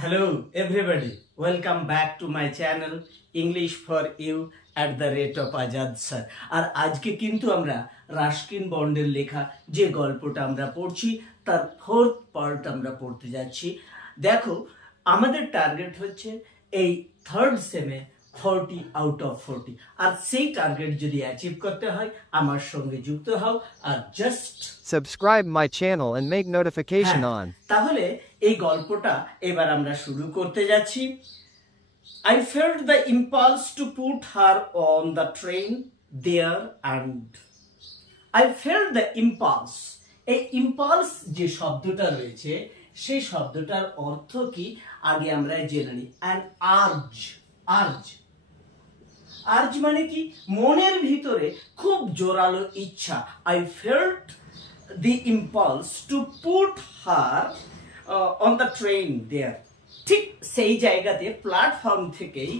Hello everybody, welcome back to my channel English for you at the rate of Ajad sir. আর আজকে কিন্তু আমরা Ruskin বন্ডের লেখা যে গল্পটা আমরা পড়ছি তার ফোর্থ পার্ট আমরা পড়তে যাচ্ছি। দেখো, আমাদের টার্গেট হচ্ছে এই থার্ড সেমে 40 আউট অফ 40, আর সেই টার্গেট যদি অ্যাচিভ করতে হয় আমার সঙ্গে যুক্ত হও আর just Subscribe my channel and make notification on. তাহলে এই গল্পটা এবার আমরা শুরু করতে যাচ্ছি। I felt the impulse to put her on the train there and I felt the impulse. এই impulse যে শব্দটা রয়েছে সেই শব্দটার অর্থ কি আগে আমরা জেনে নিই। and urge মানে কি? মনের ভিতরে খুব জোরালো ইচ্ছা। I felt the impulse to put her on the train there. ঠিক সেই জায়গাতে প্ল্যাটফর্ম থেকেই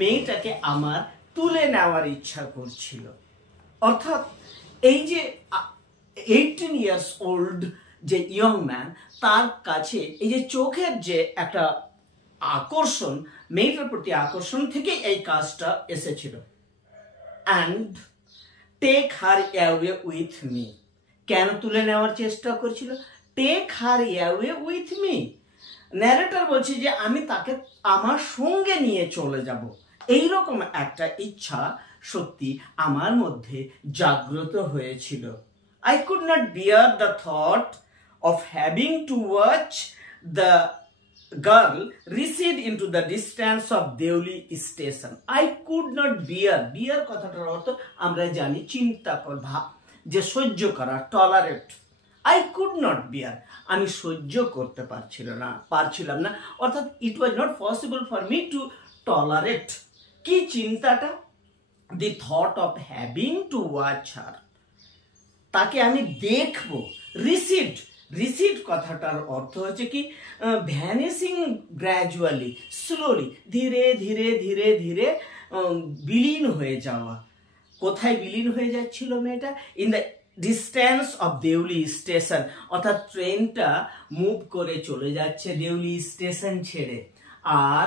মেয়েটাকে আমার তুলে নেওয়ার ইচ্ছা করছিল। অর্থাৎ এই যে 18 years old যে ইয়ং ম্যান, তার কাছে এই যে চোখের যে একটা আকর্ষণ, মেয়েটার প্রতি আকর্ষণ থেকে এই কাজটা এসেছিল। and take her away with me. কেন তুলে নেওয়ার চেষ্টা করছিল? take her away with me. Narrator বলছে যে আমি তাকে আমার সঙ্গে নিয়ে চলে যাব। এইরকম একটা ইচ্ছা সত্যি আমার মধ্যে জাগ্রত হয়েছিল। I could not bear the thought of having to watch the girl recede into the distance of Deoli station. I could not bear কথাটার অর্থ আমরা জানি চিন্তা করা, ভাব যে সহ্য করা, tolerate. I could not bear, আমি সহ্য করতে পারছিলাম না, অর্থাৎ it was not possible for me to tolerate। কি চিন্তাটা? the thought of having to watch her, তাকে আমি দেখবো। রিসিড কথাটার অর্থ হচ্ছে কি? ভ্যানিসিং গ্র্যাজুয়ালি, স্লোলি, ধীরে ধীরে ধীরে ধীরে বিলীন হয়ে যাওয়া। কোথায় বিলীন হয়ে যাচ্ছিল মেয়েটা? In the distance of Deoli station, অর্থাৎ ট্রেনটা মুভ করে চলে যাচ্ছে দেউলি স্টেশন ছেড়ে, আর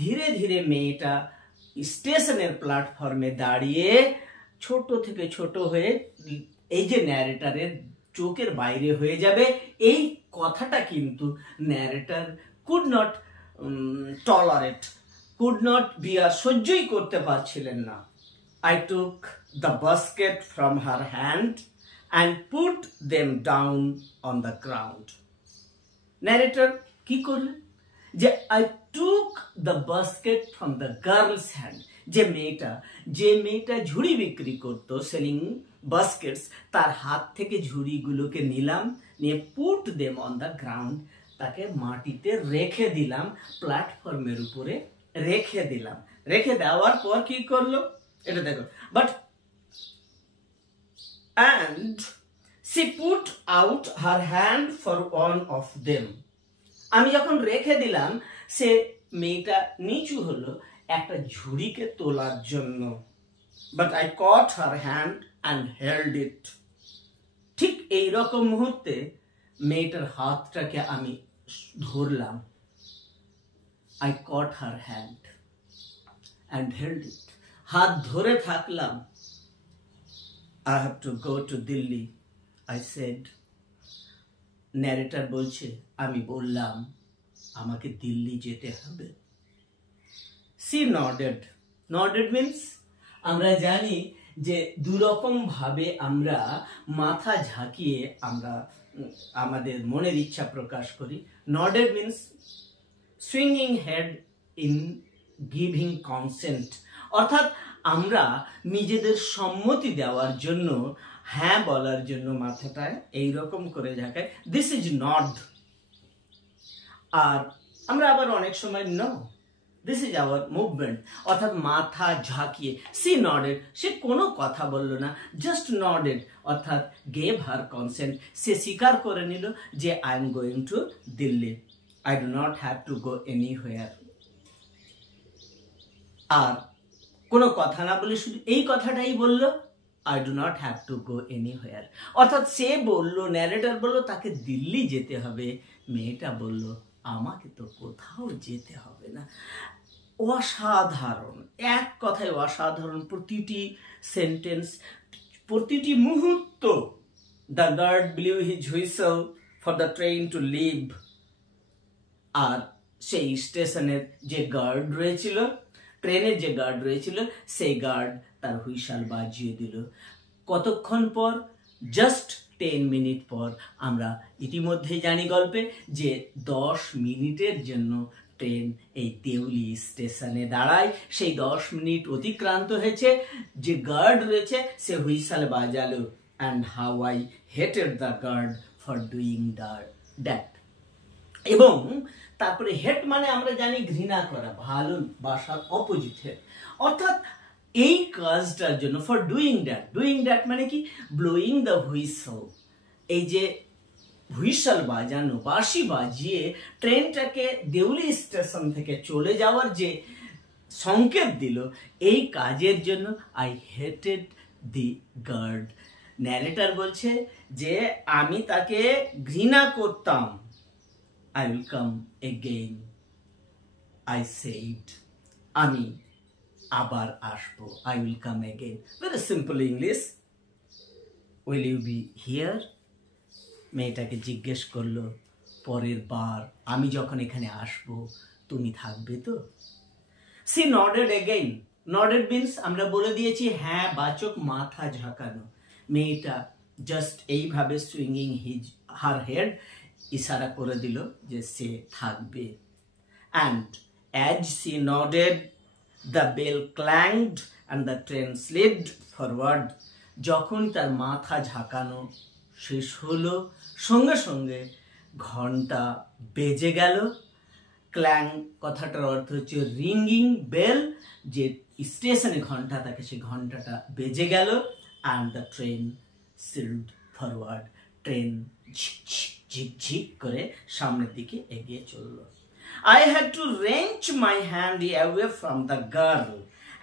ধীরে ধীরে মেয়েটা স্টেশনের প্ল্যাটফর্মে দাঁড়িয়ে ছোট থেকে ছোট হয়ে এই যে ন্যারেটারের চোখের বাইরে হয়ে যাবে। এই কথাটা কিন্তু narrator could not tolerate, could not bear, সহ্যই করতে পারছিলেন না। I took the basket from her hand and put them down on the ground. Narrator কি করলেন? যে I took the basket from the girl's hand, যে মেয়েটা ঝুড়ি বিক্রি করতো, সেলিং বাস্কেটস, তার হাত থেকে ঝুড়িগুলোকে নিলাম, নিয়ে put them on the ground, তাকে মাটিতে রেখে দিলাম, প্ল্যাটফর্মের উপরে রেখে দিলাম। রেখে দেওয়ার পর কি করলো এটা দেখো। But and she put out her hand for one of them. আমি যখন রেখে দিলাম, সে মেয়েটা নিচু হলো একটা ঝুড়িকে তোলার জন্য। But I caught her hand and held it. ঠিক এই রকম মুহূর্তে মেয়েটার হাতটাকে আমি ধরলাম। I caught her hand and held it. হাত ধরে থাকলাম। I have to go to Delhi, I said. Narrator বলছে, আমি বললাম আমাকে দিল্লি যেতে হবে। She nodded. Nodded means আমরা জানি যে দুরকম ভাবে আমরা মাথা ঝাঁকিয়ে আমরা আমাদের মনের ইচ্ছা প্রকাশ করি। Nodded means swinging head in giving consent, অর্থাৎ আমরা নিজেদের সম্মতি দেওয়ার জন্য, হ্যাঁ বলার জন্য মাথাটা এইরকম করে ঝাঁকাই। This is nod. আর আমরা আবার অনেক সময় no, this is our movement, অর্থাৎ মাথা ঝাঁকিয়ে। সি নডেড, সে কোনো কথা বলল না, জাস্ট নডেড, অর্থাৎ গেভ হার কনসেন্ট, সে স্বীকার করে নিল যে I am going to Delhi, I do not have to go anywhere. আর কোনো কথা না বলে শুধু এই কথাটাই বলল, I do not have to go anywhere. অর্থাৎ সে বলল, ন্যারেটর বলল তাকে দিল্লি যেতে হবে, মেয়েটা বলল আমাকে তো কোথাও যেতে হবে না। অসাধারণ, এক কথায় অসাধারণ। প্রতিটি সেন্টেন্স, প্রতিটি মুহূর্ত। The guard blew his whistle for the train to leave. আর সেই স্টেশনের যে গার্ড রয়েছিল, ট্রেনের যে গার্ড রয়েছিল, সেই গার্ড তার হুইসেল বাজিয়ে দিল। কতক্ষণ পর? জাস্ট 10 মিনিট পর। আমরা ইতিমধ্যে জানি গল্পে যে 10 মিনিটের জন্য ট্রেন এই দেউলি স্টেশনে দাঁড়ায়। সেই 10 মিনিট অতিক্রান্ত হয়েছে, যে গার্ড রয়েছে সে হুইসেল বাজালো। And how I hated the guard for doing that. এবং তারপরে হেট মানে আমরা জানি ঘৃণা করা, ভালোবাসার অপোজিট হেট। অর্থাৎ এই কাজটার জন্য, ফর ডুইং দ্যাট মানে কি? Blowing the whistle. এই যে হুইসেল বাজানো, বাঁশি বাজিয়ে ট্রেনটাকে দেউলি স্টেশন থেকে চলে যাওয়ার যে সংকেত দিল, এই কাজের জন্য I hated the guard. Narrator বলছে যে আমি তাকে ঘৃণা করতাম। I will come again, I said. আমি আবার আসবো। I will come again. Very simple English. Will you be here? মেয়েটাকে জিজ্ঞেস করলো পরের বার আমি যখন এখানে আসবো তুমি থাকবে তো? She nodded again. Nodded means আমরা বলে দিয়েছি হ্যাঁ বাচক, মাথা ঝাঁকানো। মেয়েটা জাস্ট এইভাবে সুইঙ্গিং হার হেড, ইশারা করে দিল যে সে থাকবে। And as she nodded, the bell clanged and the train slid forward. যখন তার মাথা ঝাঁকানো শেষ হলো, সঙ্গে সঙ্গে ঘন্টা বেজে গেল। ক্ল্যাং কথাটার অর্থ হচ্ছে রিঙ্গিং বেল, যে স্টেশনে ঘন্টা থাকে সেই ঘন্টাটা বেজে গেল। and the train slid forward. Train ঝিকঝিক করে সামনের দিকে এগিয়ে চলল। I had to wrench my hand away from the girl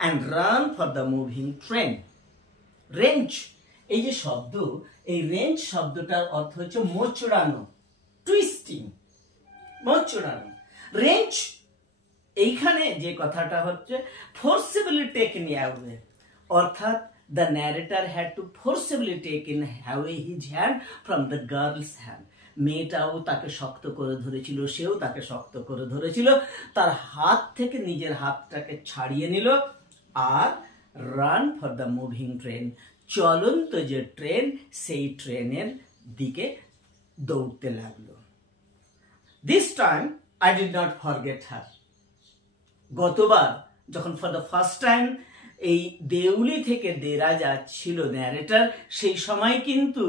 and run for the moving train. wrench, এই যে শব্দ, এই wrench শব্দটার অর্থ হচ্ছে মোচড়ানো, টুইস্টিং, মোচড়ানো। wrench এইখানে যে কথাটা হচ্ছে forcibly taken away, অর্থাৎ the narrator had to forcibly take away his hand from the girl's hand. মেয়েটাও তাকে শক্ত করে ধরেছিল, সেও তাকে শক্ত করে ধরেছিল, তার হাত থেকে নিজের হাতটাকে ছাড়িয়ে নিল। আর run for the moving train, চলন্ত যে ট্রেন সেই ট্রেনের দিকে দৌড়তে লাগলো। This time I did not forget her. গতবার যখন ফর দ্য ফার্স্ট টাইম এই দেউলি থেকে দেরা যাচ্ছিল ন্যারেটর, সেই সময় কিন্তু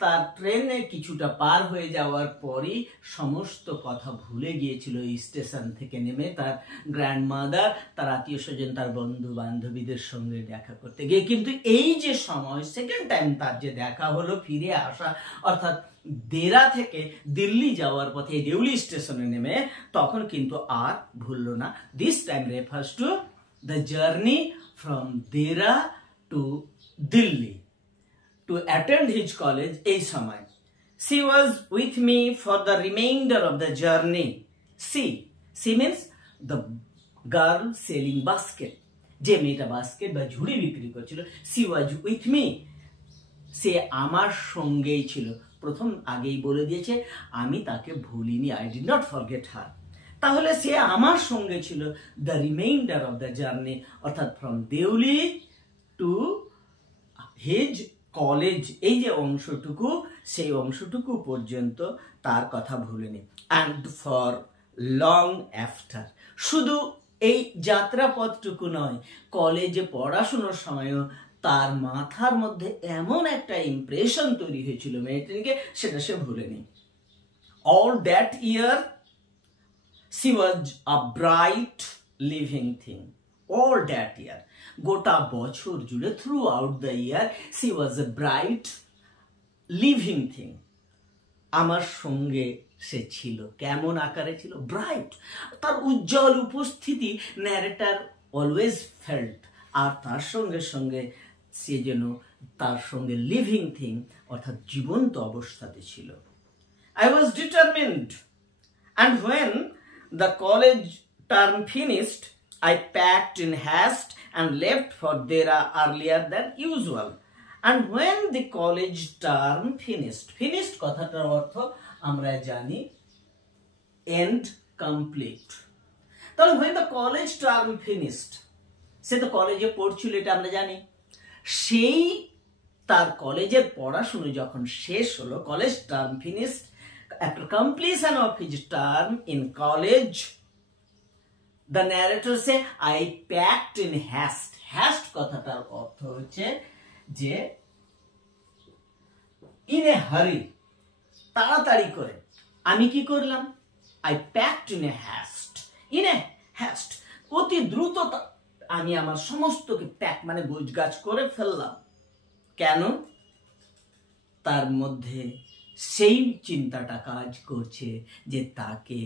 তার ট্রেনে কিছুটা পার হয়ে যাওয়ার পরই সমস্ত কথা ভুলে গিয়েছিল। স্টেশন থেকে নেমে তার গ্র্যান্ডমাদার, তার আত্মীয় স্বজন, তার বন্ধু বান্ধবীদের সঙ্গে দেখা করতে গিয়ে। কিন্তু এই যে সময়, সেকেন্ড টাইম তার যে দেখা হলো, ফিরে আসা, অর্থাৎ দেরা থেকে দিল্লি যাওয়ার পথে দেউলি স্টেশনে নেমে, তখন কিন্তু আর ভুলল না। This time refers to the journey from Dera to Delhi to attend his college. এই সময় she was with me for the remainder of the journey. She means the girl selling basket, যে মেয়েটা বাস্কেট বা ঝুড়ি বিক্রি করছিল। she was with me, সে আমার সঙ্গেই ছিল। প্রথম আগেই বলে দিয়েছে আমি তাকে ভুলিনি, I did not forget her. তাহলে সে আমার সঙ্গে ছিল the reminder of the journey, অর্থাৎ from Deoli to his college, এই যে অংশটুকু, সেই অংশটুকু পর্যন্ত তার কথা ভুলেনি। অ্যান্ড ফর লং আফটার, শুধু এই যাত্রাপথটুকু নয়, কলেজে পড়াশোনার সময়ও তার মাথার মধ্যে এমন একটা ইমপ্রেশন তৈরি হয়েছিল মেয়েটিকে, সেটা সে ভুলেনি। All that year she was a bright living thing. All that year, গোটা বছর জুড়ে, throughout the year, she was a bright living thing. আমার সঙ্গে সে ছিল। কেমন আকারে ছিল? ব্রাইট। তার উজ্জ্বল উপস্থিতি ন্যারেটর অলওয়েজ ফেল্ট। আর তার সঙ্গে সঙ্গে সে যেন তার সঙ্গে লিভিং থিং, অর্থাৎ জীবন্ত অবস্থাতে ছিল। I was determined, and when the college term finished, I packed in haste and left for Dera earlier than usual. And when the college term finished কথাটার অর্থ আমরা জানি end, complete. তাহলে when the college term finished, সে তো কলেজে পড়ছিল, এটা আমরা জানি। সেই তার কলেজের পড়াশুনো যখন শেষ হলো, college term finished, after completion of his term in college, the narrator say, I packed in haste. Haste কথাটার অর্থ হচ্ছে যে in a hurry, তাড়াতাড়ি করে আমি কি করলাম, I packed in a haste. In a haste, অতি দ্রুত আমি আমার সমস্তকে প্যাক মানে গোছগাছ করে ফেললাম। কেন? তার মধ্যে সেই চিন্তাটা কাজ করছে যে তাকে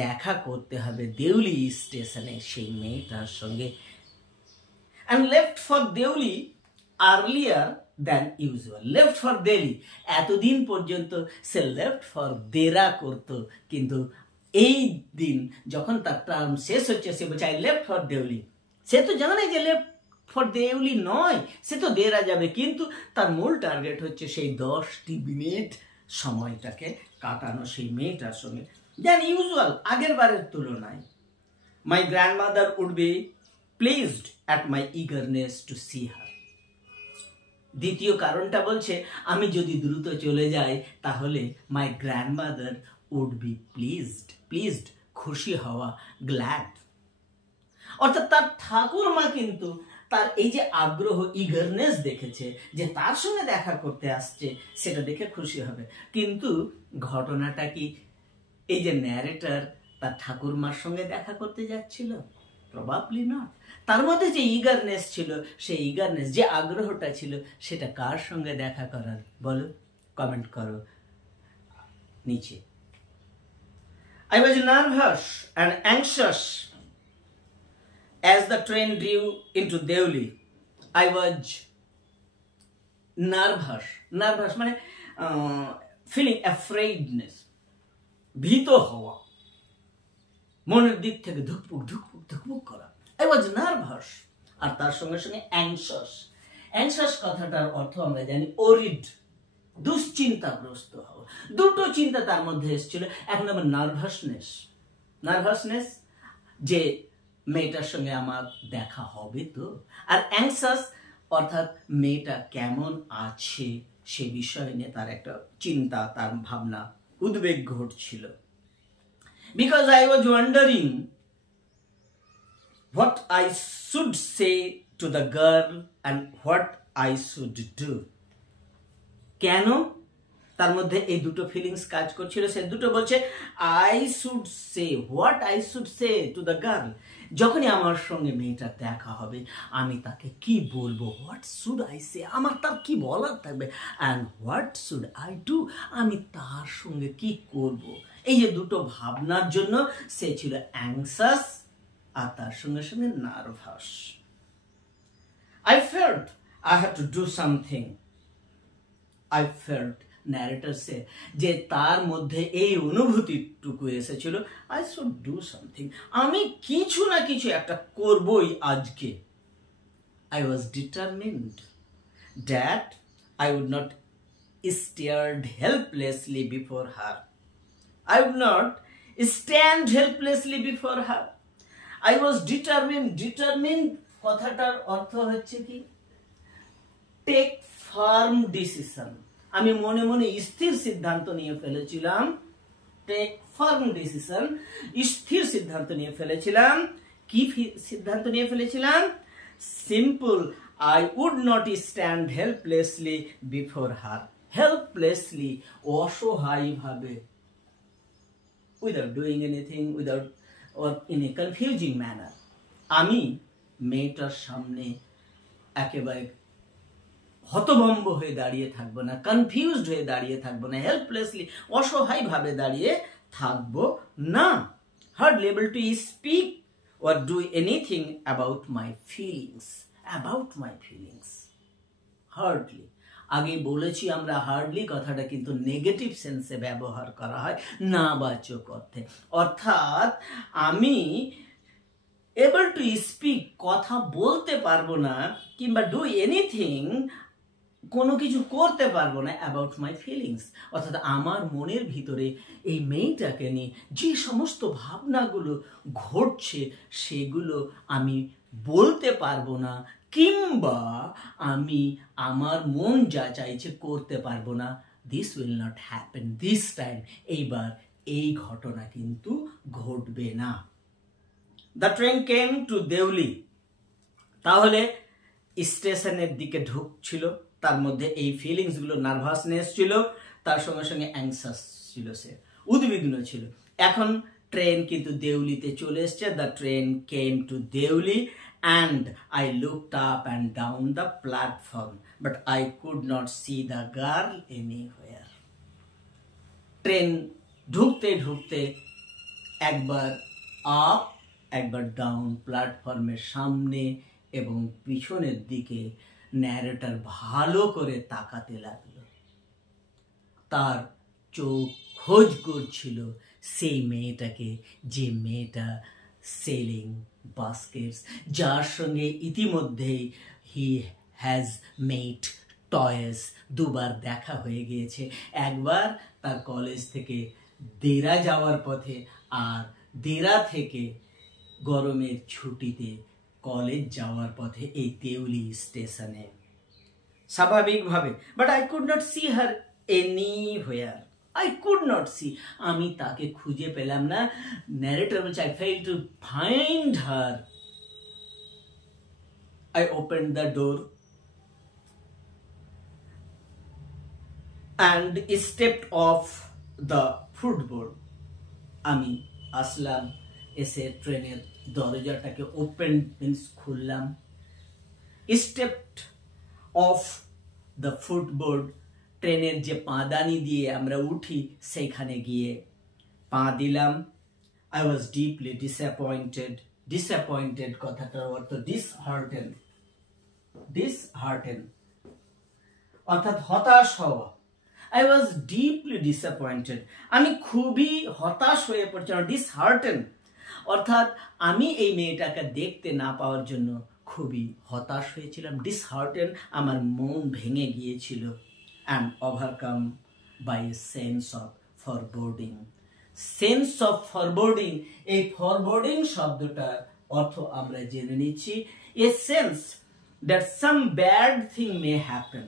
দেখা করতে হবে দেউলি স্টেশনে সেই মেয়েটার সঙ্গে। and left for Deuli earlier than usual. left for Delhi, এতদিন পর্যন্ত সে left for দেরা করতো, কিন্তু এই দিন যখন তার টার্ম শেষ হচ্ছে সে বলছে I left for দেউলি। সে তো জানে যে লেফট ফর দেউলি নয়, সে তো দেরা যাবে, কিন্তু তার মূল টার্গেট হচ্ছে সেই 10টি মিনিট সময়টাকে কাটানো সেই মেয়েটার সঙ্গে। দেন ইউজুয়াল, আগের বারের তুলনায়। My grandmother would be pleased at my eagerness to see her. দ্বিতীয় কারণটা বলছে আমি যদি দ্রুত চলে যাই তাহলে my grandmother would be pleased, খুশি হওয়া, গ্ল্যাড। অর্থাৎ তার ঠাকুরমা কিন্তু তার এই যে আগ্রহ, ইগারনেস দেখেছে যে তার সঙ্গে দেখা করতে আসছে, সেটা দেখে খুশি হবে। কিন্তু ঘটনাটা কি এই যে ন্যারেটর তার ঠাকুরমার সঙ্গে দেখা করতে যাচ্ছিল? Probably not. তার মধ্যে যে ইগারনেস ছিল, সেই ইগারনেস, যে আগ্রহটা ছিল, সেটা কার সঙ্গে দেখা করার? বলো, কমেন্ট করো নিচে। I was nervous and anxious as the train drew into Deuli. I was nervous মানে feeling afraidness, ভীত হওয়া, মনের দিক থেকে ধুকপুক করা। I was nervous, আর তার সঙ্গে সঙ্গে anxious কথাটার অর্থ আমরা জানি worried, দুশ্চিন্তাগ্রস্ত হওয়া। দুটো চিন্তা তার মধ্যে এসেছিল। এক নম্বর নার্ভাসনেস যে মেয়েটার সঙ্গে আমার দেখা হবে তো, আর অ্যাংসাস অর্থাৎ মেয়েটা কেমন আছে সে বিষয় নিয়ে তার একটা চিন্তা, তার ভাবনা, উদ্বেগ ঘটছিল। Because I was wondering what I should say to the girl and what I should do. কেন? তার মধ্যে এই দুটো ফিলিংস কাজ করছিল। সে দুটো বলছে I should say, what I should say to the girl, যখনই আমার সঙ্গে মেয়েটার দেখা হবে আমি তাকে কি বলবো, হোয়াট শুড আই সে, আমার তার কি বলার থাকবে, and what should I do, আমি তার সঙ্গে কি করব। এই যে দুটো ভাবনার জন্য সে ছিল অ্যাংসাস আর তার সঙ্গে সঙ্গে nervous. I felt I had to do something. I felt, narrator সে, যে তার মধ্যে এই অনুভূতিটুকু এসেছিল I should do something, আমি কিছু না কিছু একটা করবই আজকে। I was determined that I would not stand helplessly before her. I would not stand helplessly before her. I was determined কথাটার অর্থ হচ্ছে কি, টেক ফার্ম ডিসিশন, আমি মনে মনে স্থির সিদ্ধান্ত নিয়ে ফেলেছিলাম। টেক ফার্ম ডিসিশন, স্থির সিদ্ধান্ত নিয়ে ফেলেছিলাম। কি সিদ্ধান্ত নিয়ে ফেলেছিলাম? Simple, I would not stand helplessly before her. Helplessly, অসহায় ভাবে, without doing anything, without or in a confusing manner, আমি মেয়েটার সামনে একেবারে হতভম্ব হয়ে দাঁড়িয়ে থাকবো না, কনফিউজড হয়ে দাঁড়িয়ে থাকবো না, হেল্পলেসলি, অসহায় ভাবে দাঁড়িয়ে থাকবো না। hardly able to speak or do anything about my feelings. hardly, আগেই বলেছি আমরা হার্ডলি কথাটা কিন্তু নেগেটিভ সেন্সে ব্যবহার করা হয়, নাবাচক অর্থে। অর্থাৎ আমি এবল টু স্পিক, কথা বলতে পারবো না কিংবা ডু এনিথিং, কোনো কিছু করতে পারবো না অ্যাবাউট মাই ফিলিংস। অর্থাৎ আমার মনের ভিতরে এই মেয়েটাকে নিয়ে যে সমস্ত ভাবনাগুলো ঘটছে সেগুলো আমি বলতে পারবো না, কিংবা আমি আমার মন যা চাইছে করতে পারবো না। This will not happen this time. এইবার এই ঘটনা কিন্তু ঘটবে না। The train came to Deoli. তাহলে স্টেশনের দিকে ঢুকছিল, তার মধ্যে এই ফিলিংসগুলো, নার্ভাসনেস ছিল, তার সঙ্গে সঙ্গে অ্যাংসাস ছিল, সে উদ্বিগ্ন ছিল। এখন ট্রেন কিন্তু দেউলিতে চলে এসছে। The train came to Deoli and I looked up and down the platform but I could not see the girl anywhere. Train ঢুকতে ঢুকতে একবার আপ একবার ডাউন, প্ল্যাটফর্মের সামনে এবং পিছনের দিকে ন্যারেটর ভালো করে তাকাতে লাগলো। তার চোখ খোঁজ করছিল সেই মেয়েটাকে, যে মেয়েটা সেলিং বাস্কেটস, যার সঙ্গে ইতিমধ্যেই হি হ্যাজ মেড টয়েস, দুবার দেখা হয়ে গিয়েছে। একবার তার কলেজ থেকে দেরা যাওয়ার পথে, আর দেরা থেকে গরমের ছুটিতে কলেজ যাওয়ার পথে এই দেউলি স্টেশনে। স্বাভাবিকভাবে, but I could not see her anywhere. I could not see, আমি তাকে খুঁজে পেলাম না। ন্যারেটর বলছে I failed to find her. I opened the door and stepped off the footboard. আমি আসলাম, এসে ট্রেনের দরজাটাকে ওপেন মিন্স খুললাম। Stepped off the footboard, ট্রেনের যে পাদানি দিয়ে আমরা উঠি সেইখানে গিয়ে পা দিলাম। I was deeply disappointed. Disappointed কথাটার অর্থ ডিসহার্টেন, ডিসহার্টেন অর্থাৎ হতাশ হওয়া। আই ওয়াজ ডিপলি ডিসঅ্যাপয়েন্টেড, আমি খুবই হতাশ হয়ে পড়ছিলাম। ডিসহার্টেন অর্থাৎ আমি এই মেয়েটাকে দেখতে না পাওয়ার জন্য খুবই হতাশ হয়েছিলাম। ডিসহার্টেন, আমার মন ভেঙে গিয়েছিল। and overcome by a sense of foreboding. Sense of foreboding, এই foreboding শব্দটার অর্থ আমরা জেনে নিচ্ছি। A sense that some bad thing may happen.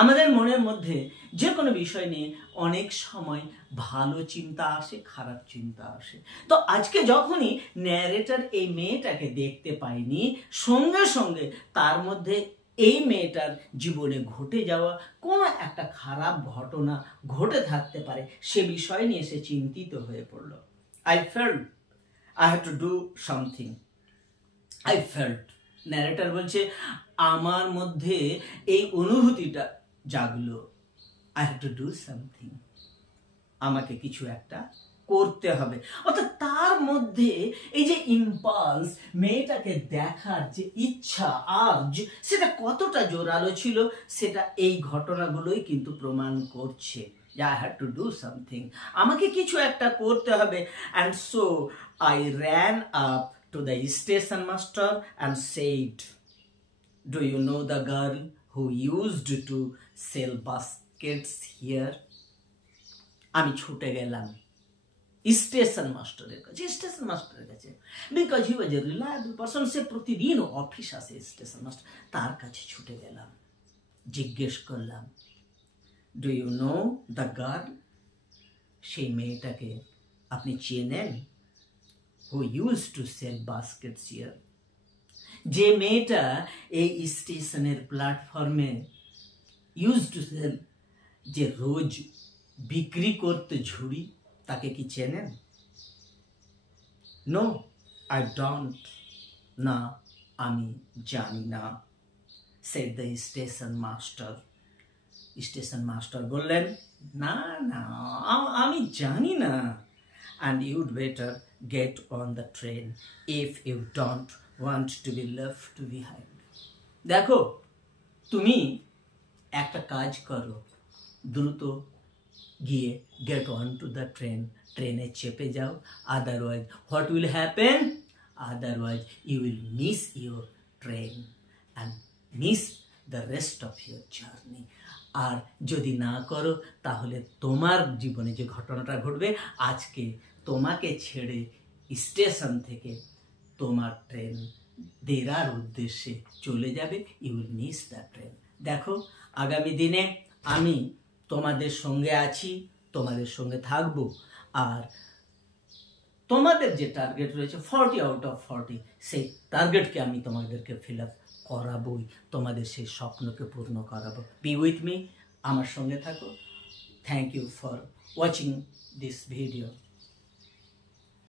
আমাদের মনের মধ্যে যে কোনো বিষয় নিয়ে অনেক সময় ভালো চিন্তা আসে, খারাপ চিন্তা আসে। তো আজকে যখনই ন্যারেটর এই মেয়েটাকে দেখতে পায়নি, সঙ্গে সঙ্গে তার মধ্যে এই মেয়েটার জীবনে ঘটে যাওয়া কোনো একটা খারাপ ঘটনা ঘটে থাকতে পারে, সে বিষয় নিয়ে সে চিন্তিত হয়ে পড়ল। I felt I had to do something. I felt, narrator বলছে আমার মধ্যে এই অনুভূতিটা জাগলো। I had to do something. আমাকে কিছু একটা করতে হবে। অর্থাৎ তার মধ্যে এই যে ইম্পালস, মেয়েটাকে দেখার যে ইচ্ছা, আর্জ, সেটা কতটা জোরালো ছিল সেটা এই ঘটনাগুলোই কিন্তু প্রমাণ করছে। I had to do something. আমাকে কিছু একটা করতে হবে। And so I ran up to the station master and said, do you know the girl who used to sell baskets here? আমি ছুটে গেলাম স্টেশন মাস্টারের কাছে, স্টেশন মাস্টারের কাছে, because he was a reliable person, সে প্রতিদিন অফিস আসে স্টেশন মাস্টার, তার কাছে ছুটে গেলাম, জিজ্ঞেস করলাম, do you know the girl, সেই মেয়েটাকে আপনি চেনেন? Who use to sell baskets here, যে মেয়েটা এই স্টেশনের প্ল্যাটফর্মে ইউজ টু সেল, যে রোজ বিক্রি করতে ঝুড়ি, তাকে কি চেনেন? নো আই ডোন্ট, না আমি জানি না, said the station master. Station master বললেন, না না আমি জানি না, and you'd better get on the train if you don't want to be left behind. দেখো, তুমি একটা কাজ করো, দ্রুত গিয়ে get on to the train, ট্রেনে চেপে যাও। Otherwise what will happen? Otherwise you will miss your train and miss the rest of your journey. আর যদি না করো তাহলে তোমার জীবনে যে ঘটনাটা ঘটবে, আজকে তোমাকে ছেড়ে স্টেশন থেকে তোমার ট্রেন দেরার উদ্দেশ্যে চলে যাবে, you will miss the train. দেখো, আগামী দিনে আমি তোমাদের সঙ্গে আছি, তোমাদের সঙ্গে থাকবো। আর তোমাদের যে টার্গেট রয়েছে 40 আউট অফ 40, সেই টার্গেটকে আমি তোমাদেরকে ফিল আপ করাবোই, তোমাদের সেই স্বপ্নকে পূর্ণ করাবো। বি উইথ মি, আমার সঙ্গে থাকো। Thank you for watching this video.